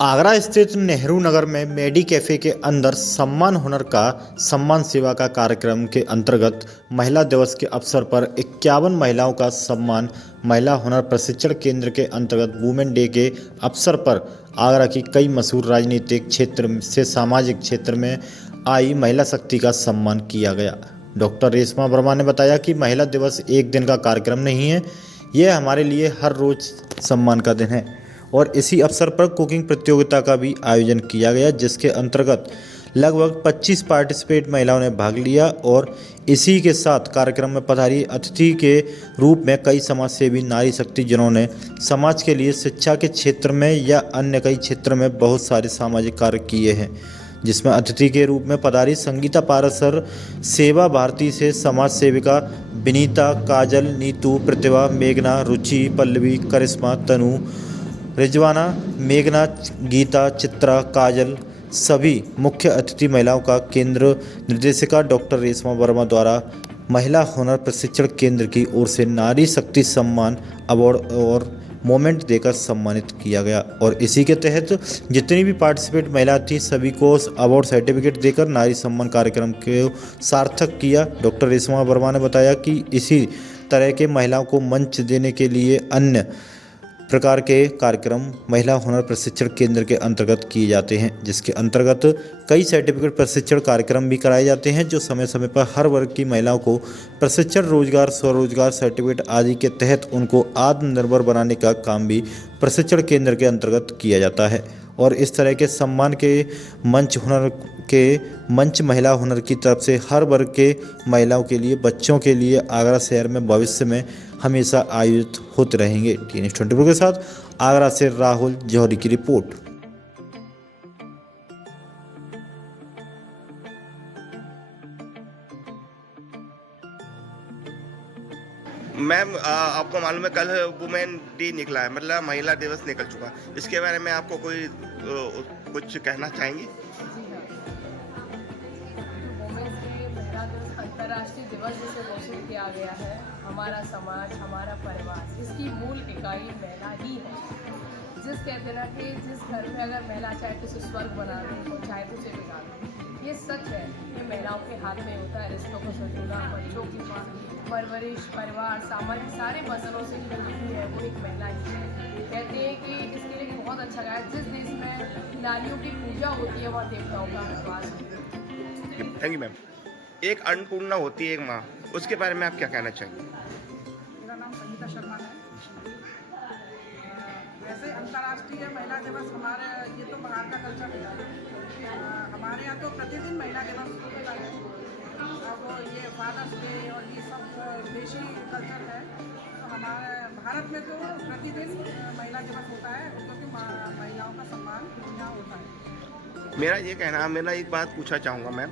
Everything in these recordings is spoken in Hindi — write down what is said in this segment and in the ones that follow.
आगरा स्थित नेहरू नगर में मेडी कैफे के अंदर सम्मान हुनर का सम्मान सेवा का कार्यक्रम के अंतर्गत महिला दिवस के अवसर पर 51 महिलाओं का सम्मान महिला हुनर प्रशिक्षण केंद्र के अंतर्गत वुमेन डे के अवसर पर आगरा की कई मशहूर राजनीतिक क्षेत्र से सामाजिक क्षेत्र में आई महिला शक्ति का सम्मान किया गया। डॉक्टर रेशमा वर्मा ने बताया कि महिला दिवस एक दिन का कार्यक्रम नहीं है, यह हमारे लिए हर रोज सम्मान का दिन है और इसी अवसर पर कुकिंग प्रतियोगिता का भी आयोजन किया गया, जिसके अंतर्गत लगभग 25 पार्टिसिपेट महिलाओं ने भाग लिया और इसी के साथ कार्यक्रम में पधारी अतिथि के रूप में कई समाजसेवी नारी शक्ति जिन्होंने समाज के लिए शिक्षा के क्षेत्र में या अन्य कई क्षेत्र में बहुत सारे सामाजिक कार्य किए हैं, जिसमें अतिथि के रूप में पधारी संगीता पारासर, सेवा भारती से समाज सेविका विनीता, काजल, नीतू, प्रतिभा, मेघना, रुचि, पल्लवी, करिश्मा, तनु, रिजवाना, मेघना, गीता, चित्रा, काजल सभी मुख्य अतिथि महिलाओं का केंद्र निर्देशिका डॉक्टर रेशमा वर्मा द्वारा महिला हुनर प्रशिक्षण केंद्र की ओर से नारी शक्ति सम्मान अवार्ड और मोमेंट देकर सम्मानित किया गया और इसी के तहत जितनी भी पार्टिसिपेट महिला थी सभी को अवार्ड सर्टिफिकेट देकर नारी सम्मान कार्यक्रम को सार्थक किया। डॉक्टर रेशमा वर्मा ने बताया कि इसी तरह के महिलाओं को मंच देने के लिए अन्य प्रकार के कार्यक्रम महिला हुनर प्रशिक्षण केंद्र के अंतर्गत किए जाते हैं, जिसके अंतर्गत कई सर्टिफिकेट प्रशिक्षण कार्यक्रम भी कराए जाते हैं जो समय समय पर हर वर्ग की महिलाओं को प्रशिक्षण, रोजगार, स्वरोजगार सर्टिफिकेट आदि के तहत उनको आत्मनिर्भर बनाने का काम भी प्रशिक्षण केंद्र के अंतर्गत किया जाता है। और इस तरह के सम्मान के मंच महिला हुनर की तरफ से हर वर्ग के महिलाओं के लिए, बच्चों के लिए आगरा शहर में भविष्य में हमेशा आयोजित होते रहेंगे। TNS24 के साथ आगरा से राहुल जौहरी की रिपोर्ट। मैम, आपको मालूम है कल वुमेन डे निकला है, मतलब महिला दिवस निकल चुका है। इसके बारे में आपको कोई कुछ कहना चाहेंगी? अंतर्राष्ट्रीय दिवस जिसे घोषित किया गया है, हमारा समाज, हमारा परिवार, इसकी मूल इकाई महिला ही है। जिस कहते ना कि जिस घर में अगर महिला चाहे तो उसे स्वर्ग बना दे और चाहे तो उसे बिगाड़ दे, ये सच है। ये महिलाओं के हाथ में होता है रिश्तों को संजोना, बच्चों की परवरिश, परिवार, समाज, सारे मसलों से जुड़ी हुई है वो एक महिला ही है। कहते हैं कि इसके लिए बहुत अच्छा है, जिस देश में नारियों की पूजा होती है वहाँ देवताओं का विश्वास है। Thank you ma'am. एक अन्नपूर्णा होती है एक माँ, उसके बारे में आप क्या कहना चाहेंगे? मेरा नाम संगीता शर्मा है। वैसे अंतर्राष्ट्रीय महिला दिवस हमारे ये तो बाहर का कल्चर है। हमारे यहाँ तो प्रतिदिन महिला दिवस होता है। अब ये फादर्स डे और ये सब देशी कल्चर है, तो हमारे भारत में तो प्रतिदिन महिला दिवस होता है क्योंकि महिलाओं का सम्मान यहाँ होता है। मेरा ये कहना, मैं एक बात पूछना चाहूँगा मैम,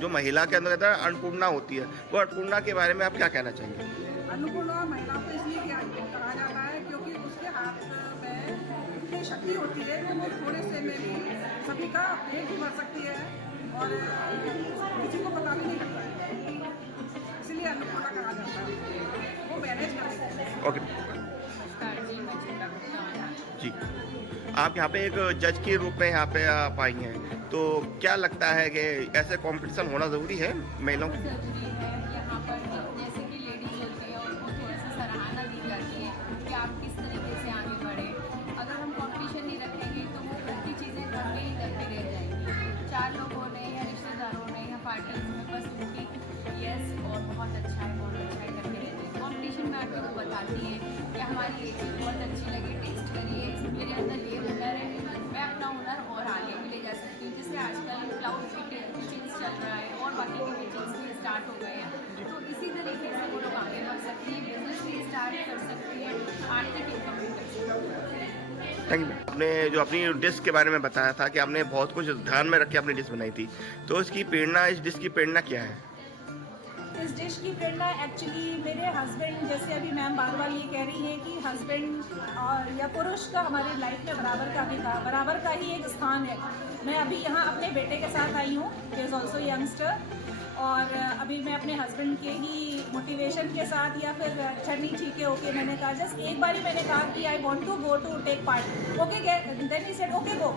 जो महिला के अंदर अन्नपूर्णा होती है, वो अन्नपूर्णा के बारे में आप क्या कहना चाहेंगे? अन्नपूर्णा महिला को इसलिए कहा जाता है क्योंकि उसके हाथ में इतनी शक्ति होती है कि वो थोड़े से में भी सभी का पेट भी भर सकती है और किसी को पता भी नहीं लगता है, इसलिए अन्नपूर्णा कहा जाता है। वो मैनेज कर सकती है। ओके जी, आप यहाँ पे एक जज के रूप में यहाँ पे आप आई हैं, तो क्या लगता है कि ऐसे कंपटीशन होना ज़रूरी है महिलाओं के? ज़रूरी है। यहाँ पर जैसे कि लेडीज होती है उनको थोड़ा सा सराहना दी जाती है कि आप किस तरीके से आगे बढ़े। अगर हम कंपटीशन नहीं रखेंगे तो वो बाकी चीज़ें घर में ही करके रह जाएंगी। चार लोगों ने या रिश्तेदारों ने या पार्टीज में बस उनकी यस और बहुत अच्छा है करके रहती है। कॉम्पिटिशन में आके वो बताती है कि हमारी ये चीज़ बहुत अच्छी लगी, टेस्ट करिए, मेरे अंदर ये हुनर है, मैं अपना हुनर और आगे भी ले जा सकती हूँ। जैसे आजकल क्लाउड किचन्स चल रहा है और बाकी के किचन्स भी स्टार्ट हो गए हैं, तो इसी तरीके से वो लोग आगे बढ़ सकती है, बिजनेस भी स्टार्ट कर सकती है, आर्थिक इनकम भी कर सकती है। Thank you. आपने जो अपनी डिश के बारे में बताया था कि आपने बहुत कुछ ध्यान में रख के अपनी डिश बनाई थी, तो इसकी प्रेरणा, इस डिश की प्रेरणा क्या है? इस डिश की प्रेरणा एक्चुअली मेरे हस्बैंड, जैसे अभी मैम बार बार ये कह रही हैं कि हस्बैंड और या पुरुष का हमारी लाइफ में बराबर का ही एक स्थान है। मैं अभी यहाँ अपने बेटे के साथ आई हूँ, ही इज़ ऑल्सो यंगस्टर, और अभी मैं अपने हस्बैंड के ही मोटिवेशन के साथ या फिर अच्छा नहीं ठीक है ओके, मैंने कहा जस्ट एक बार ही मैंने कहा कि I want to go to take part, okay then he said okay go,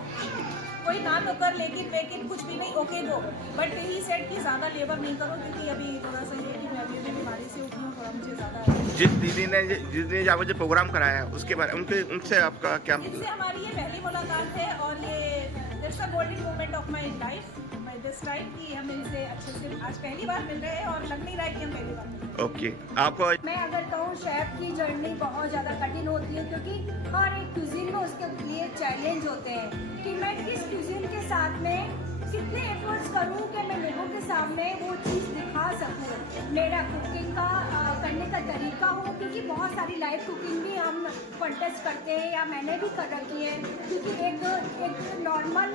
कोई ना तो कर लेकिन कुछ भी नहीं, okay go. But he said कि ज़्यादा लेबर नहीं करो क्योंकि अभी थोड़ा सा ये कि मैं अभी बीमारी से उठी हूँ, थोड़ा मुझे ज़्यादा जिस दीदी ने आपको जो प्रोग्राम कराया है उसके बारे उनसे आपका क्या इनसे हमारी ये पहली मुलाकात है और ये that's a golden moment of my life, my this time कि हम इनसे अच्छे से आज पहली बार मिल रहे हैं और लग नहीं रहा है कि हम पहली बार मिल रहे हैं। ओके आपको मैं अगर कहूँ शेफ की जर्नी बहुत ज़्यादा कठिन होती है क्योंकि हर एक क्यूजीन में उसके लिए चैलेंज होते हैं कि मैं किस क्यूजीन के साथ में कितने एफर्ट्स करूँ कि मैं लोगों के सामने वो चीज़ दिखा सकूँ, मेरा कुकिंग का करने का तरीका हो, क्योंकि बहुत सारी लाइव कुकिंग भी हम कॉन्टेस्ट करते हैं या मैंने भी कर रखी है, क्योंकि एक नॉर्मल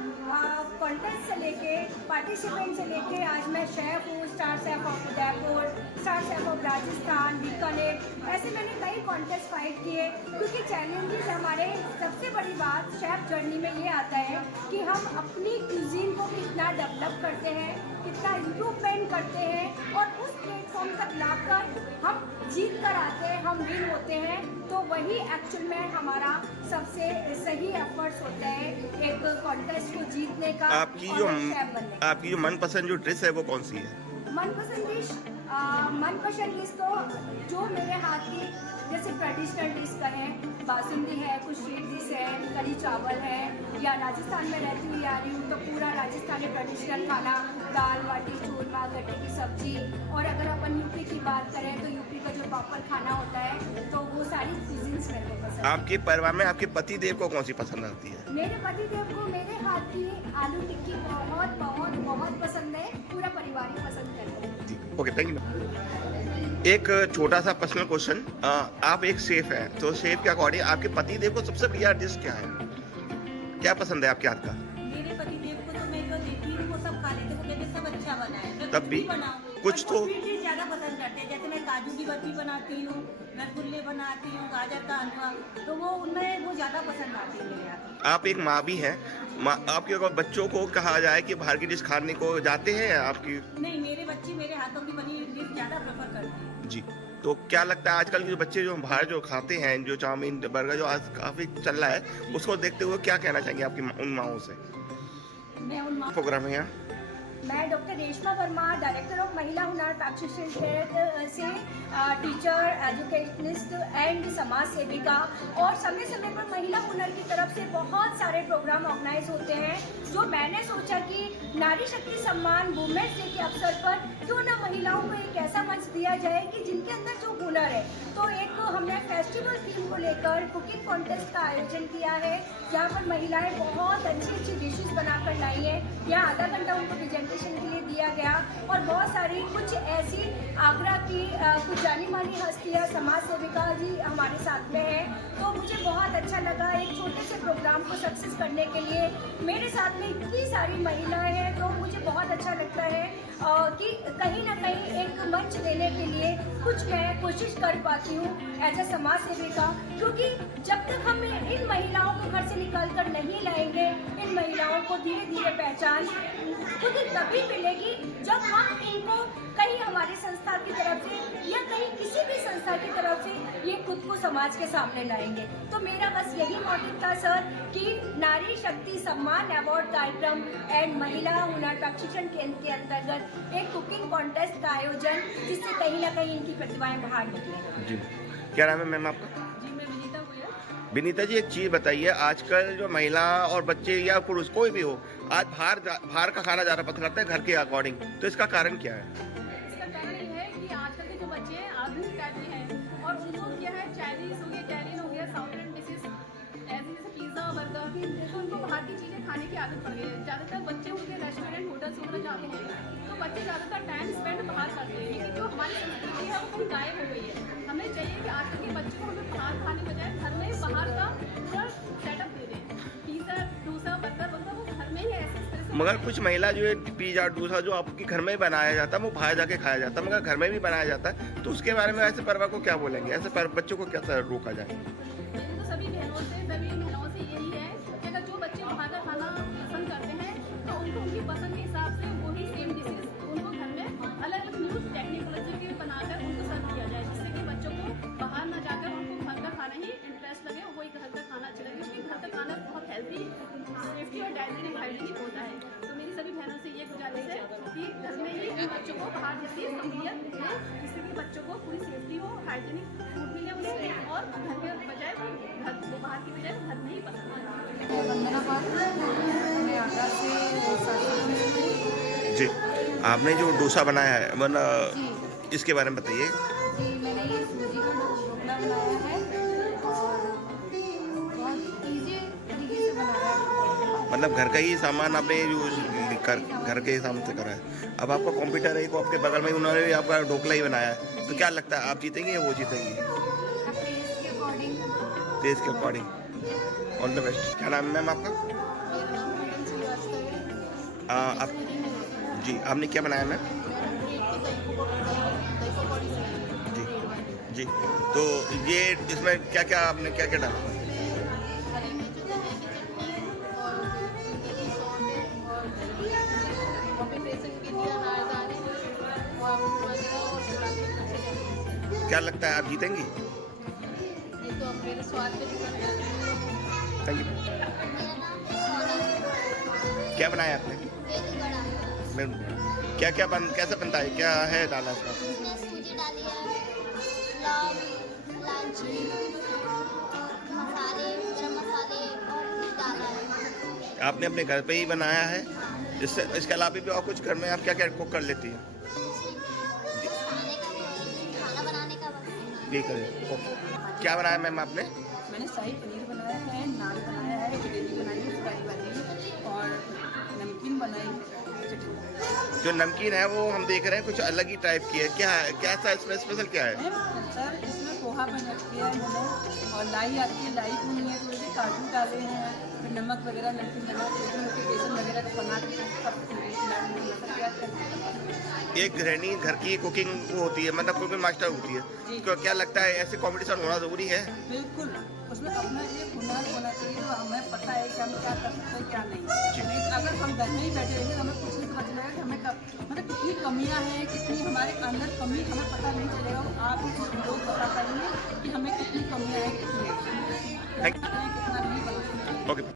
कॉन्टेस्ट से लेके पार्टिसिपेंट से लेके आज मैं शेफ़ हूँ, star chef of Udaipur, star chef of Rajasthan, Bikaner, ऐसे मैंने कई कॉन्टेस्ट फाइट किए। क्योंकि चैलेंजेस हमारे सबसे बड़ी बात शेफ़ जर्नी में ये आता है कि हम अपनी क्यूजीन को कितना डेवलप करते हैं, कितना इम्प्रूवमेंट करते हैं और उस प्लेटफॉर्म तक लाकर हम जीत कर आते हैं, हम विन होते हैं। तो वही एक्चुअल में हमारा सबसे सही एफर्ट्स होता है एक कॉन्टेस्ट को जीतने का। आपकी और शेफ बनने का। जो मनपसंद जो डिश है वो कौन सी है? मनपसंद डिश तो जो मेरे हाथ की जैसे ट्रेडिशनल डिश कहें, बासुंदी है, कुछ स्वीट डिश है, कढ़ी चावल है, या राजस्थान में रहती हुई आ रही हूँ तो पूरा राजस्थानी ट्रेडिशनल खाना, दाल बाटी चूरमा, गट्टे की सब्जी। और अगर अपन यूपी की बात करें तो यूपी का जो प्रॉपर खाना होता है तो वो सारी चीज़ें मेरे को पसंद है। आपके परिवार में आपके पति देव को कौन सी पसंद आती है? मेरे पति देव को मेरे हाथ की आलू टिक्की बहुत बहुत बहुत पसंद है, पूरा परिवार ही पसंद करता है। जी ओके, थैंक यू। एक छोटा सा पर्सनल क्वेश्चन, आप एक शेफ हैं तो शेफ के अकॉर्डिंग आपके पति देव को सबसे बढ़िया डिश क्या है, क्या पसंद है आपके हाथ का? मेरे पति देव को तो मैं जो देती हूँ वो सब खा लेते, वो कहते सब अच्छा बना है। मैं तब भी बनाऊँ कुछ तो स्वीट डिश ज़्यादा पसंद करते हैं, जैसे मैं काजू की बर्फी बनाती हूँ, रसगुल्ले बनाती हूँ, गाजर का हलवा, तो वो उनमें वो ज़्यादा पसंद आती है मेरे हाथ। आप एक माँ भी हैं, आपके अगर बच्चों को कहा जाए कि बाहर की डिश खाने को जाते हैं आपकी? नहीं, मेरे बच्चे मेरे हाथों की बनी डिश ज़्यादा प्रेफर करते हैं। जी, तो क्या लगता है आजकल के जो बच्चे जो बाहर जो खाते हैं, जो चाउमीन बर्गर जो आज काफ़ी चल रहा है, उसको देखते हुए क्या कहना चाहेंगे आपकी उन माओं से? मैं उन प्रोग्राम है यहाँ मैं doctor Reshma Verma, director of महिला हुनर प्रैक्टिशनर से टीचर, एजुकेशनिस्ट एंड समाज सेविका, और समय समय पर महिला हुनर की तरफ से बहुत सारे प्रोग्राम ऑर्गेनाइज होते हैं। जो मैंने सोचा कि नारी शक्ति सम्मान वुमेन्स डे के अवसर पर क्यों ना महिलाओं को एक ऐसा मंच दिया जाए कि जिनके अंदर जो हुनर है। तो एक हमने फेस्टिवल थीम को लेकर कुकिंग कॉन्टेस्ट का आयोजन किया है, जहाँ पर महिलाएं बहुत अच्छी अच्छी डिशेस बनाकर लाई हैं। यहाँ आधा घंटा उनको प्रेजेंटेशन के लिए दिया गया और बहुत सारी कुछ ऐसी आगरा की कुछ जानी मानी हस्तियाँ, समाज सेविका जी हमारे साथ में हैं। तो मुझे बहुत अच्छा लगा एक छोटे से प्रोग्राम को सक्सेस करने के लिए मेरे साथ में इतनी सारी महिलाएं हैं। तो मुझे बहुत अच्छा लगता है कि कहीं ना कहीं एक मंच देने के लिए कुछ मैं कोशिश कर पाती हूँ एज ए समाज सेविका, क्योंकि जब तक हम इन महिलाओं को घर से निकाल कर नहीं लाएंगे, इन महिलाओं को धीरे धीरे पहचान खुद तभी मिलेगी जब हम इनको कहीं हमारी संस्था की तरफ से या कहीं किसी भी संस्था की तरफ से ये खुद को समाज के सामने लाएंगे। तो मेरा बस यही मोटिव था सर कि नारी शक्ति सम्मान अवार्ड कार्यक्रम एंड महिला हुनर प्रशिक्षण केंद्र के अंतर्गत एक कुकिंग कॉन्टेस्ट का आयोजन, जिससे कहीं ना कहीं इनकी प्रतिभाएं बाहर निकलें। जी, क्या नाम है मैम आपका? जी, मैं विनीता भैया। विनीता जी, एक चीज़ बताइए, आजकल जो महिला और बच्चे या पुरुष कोई भी हो, आज बाहर का खाना ज़्यादा पसंद करते हैं घर के अकॉर्डिंग, तो इसका कारण क्या है? इसका कारण ये है कि आजकल के जो बच्चे हैं आधुनिक टाइप के हैं और उनको क्या है चाइनीज़ हो गया, इटालियन हो गया, साउथ इंडियन डिशेज ऐसे जैसे पिज़्ज़ा, बर्गर, तो उनको बाहर की चीज़ें खाने की आदत पड़ गई है। ज़्यादातर बच्चे उनके रेस्टोरेंट होटल्स वगैरह जाते हैं तो बच्चे ज़्यादातर टाइम स्पेंड बाहर करते हैं, लेकिन जो हमारी संस्कृति है वो कहीं गायब हो गई है। हमें चाहिए कि आजकल के बच्चों को हमें बाहर खाने बजाय घर में बाहर का पूरा सेटअप दे दें। पिज़्ज़ा, डोसा, बर्गर वगैरह वो घर में ही ऐसे इस तरह से। मगर कुछ महिला जो है पिज़्ज़ा डोसा जो आपके घर में ही बनाया जाता है वो बाहर जाके खाया जाता है, मगर घर में भी बनाया जाता है, तो उसके बारे में ऐसे परिवार को क्या बोलेंगे, ऐसे बच्चों को कैसे रोका जाए? तो सभी महिलाओं से यही है कि अगर जो बच्चे बाहर का खाना पसंद करते हैं तो उनको उनकी पसंद के हिसाब से वही सेम डिशेज उनको घर में वजह से कि घर में ही इन बच्चों को बाहर जैसी सहूलियत है, जिससे कि बच्चों को पूरी सेफ्टी हो, हाइजीनिक फूड मिले उन्हें, और घर के बजाय वो बाहर की बजाय घर में ही पसंद है। वंदना पाल, मैं आगरा से जी, आपने जो डोसा बनाया है वरना जी इसके बारे में बताइए। जी मैंने ये सूजी का ढोकला बनाया है और बहुत ईजी तरीके से बनाया है। मतलब घर का ही सामान आपने यूज घर के सामान से करा है। अब आपका कंप्यूटर है को आपके बगल में उन्होंने भी आपका ढोकला ही बनाया है, तो क्या लगता है आप जीतेंगे या वो जीतेंगी? टेस्ट के अकॉर्डिंग। टेस्ट के अकॉर्डिंग। All the best. क्या नाम है मैम आपका? आप जी, आपने क्या बनाया मैम? जी जी, तो ये इसमें क्या क्या आपने क्या क्या डाला? क्या लगता है आप जीतेंगी? ये तो अब मेरे स्वाद पे डिपेंड करता है। Thank you. क्या बनाया आपने? मैं क्या क्या कैसे बनता है, क्या है डाला इसमें? इसमें सूजी डाली है, लौंग, इलायची, मसाले, गरम मसाले और घी डाला है। आपने अपने घर पे ही बनाया है? इसके अलावा भी और कुछ घर में आप क्या क्या कुक कर लेती हैं? खाना बनाने का बस। ये करें। ओके। क्या बनाया मैम आपने? मैंने शाही पनीर बनाया है, नान बनाया है, जलेबी बनाई है फ्राई वाली, और नमकीन बनाई है, चटनी बनाई जो नमकीन है वो हम देख रहे हैं कुछ अलग ही टाइप की है, क्या है, क्या सा इसमें स्पेशल क्या है? है। सर इसमें पोहा बना किया है मैंने, और लाई आती है, लाई भुनी है, तो इसमें काजू डाले हैं, फिर नमक वगैरह नमकीन लगा के बेसन वगैरह को बना के सब तैयार करके। एक गृहिणी घर की कुकिंग वो होती है, मतलब कुकिंग मास्टर होती है, तो क्या लगता है ऐसे कंपटीशन होना ज़रूरी है? बिल्कुल, उसमें अपना एक हुनर होना चाहिए, तो हमें पता है कि हम क्या कर सकते हैं क्या नहीं। नहीं तो अगर हम घर में ही बैठे रहेंगे हमें कुछ नहीं पता चलेगा कि हमें मतलब कितनी कमियां हैं, कितनी हमारे अंदर कमी हमें पता नहीं चलेगा। आप लोग बता पाएंगे कि हमें कितनी कमियां हैं, कितनी Thank कितना नहीं बना सकते। ओके।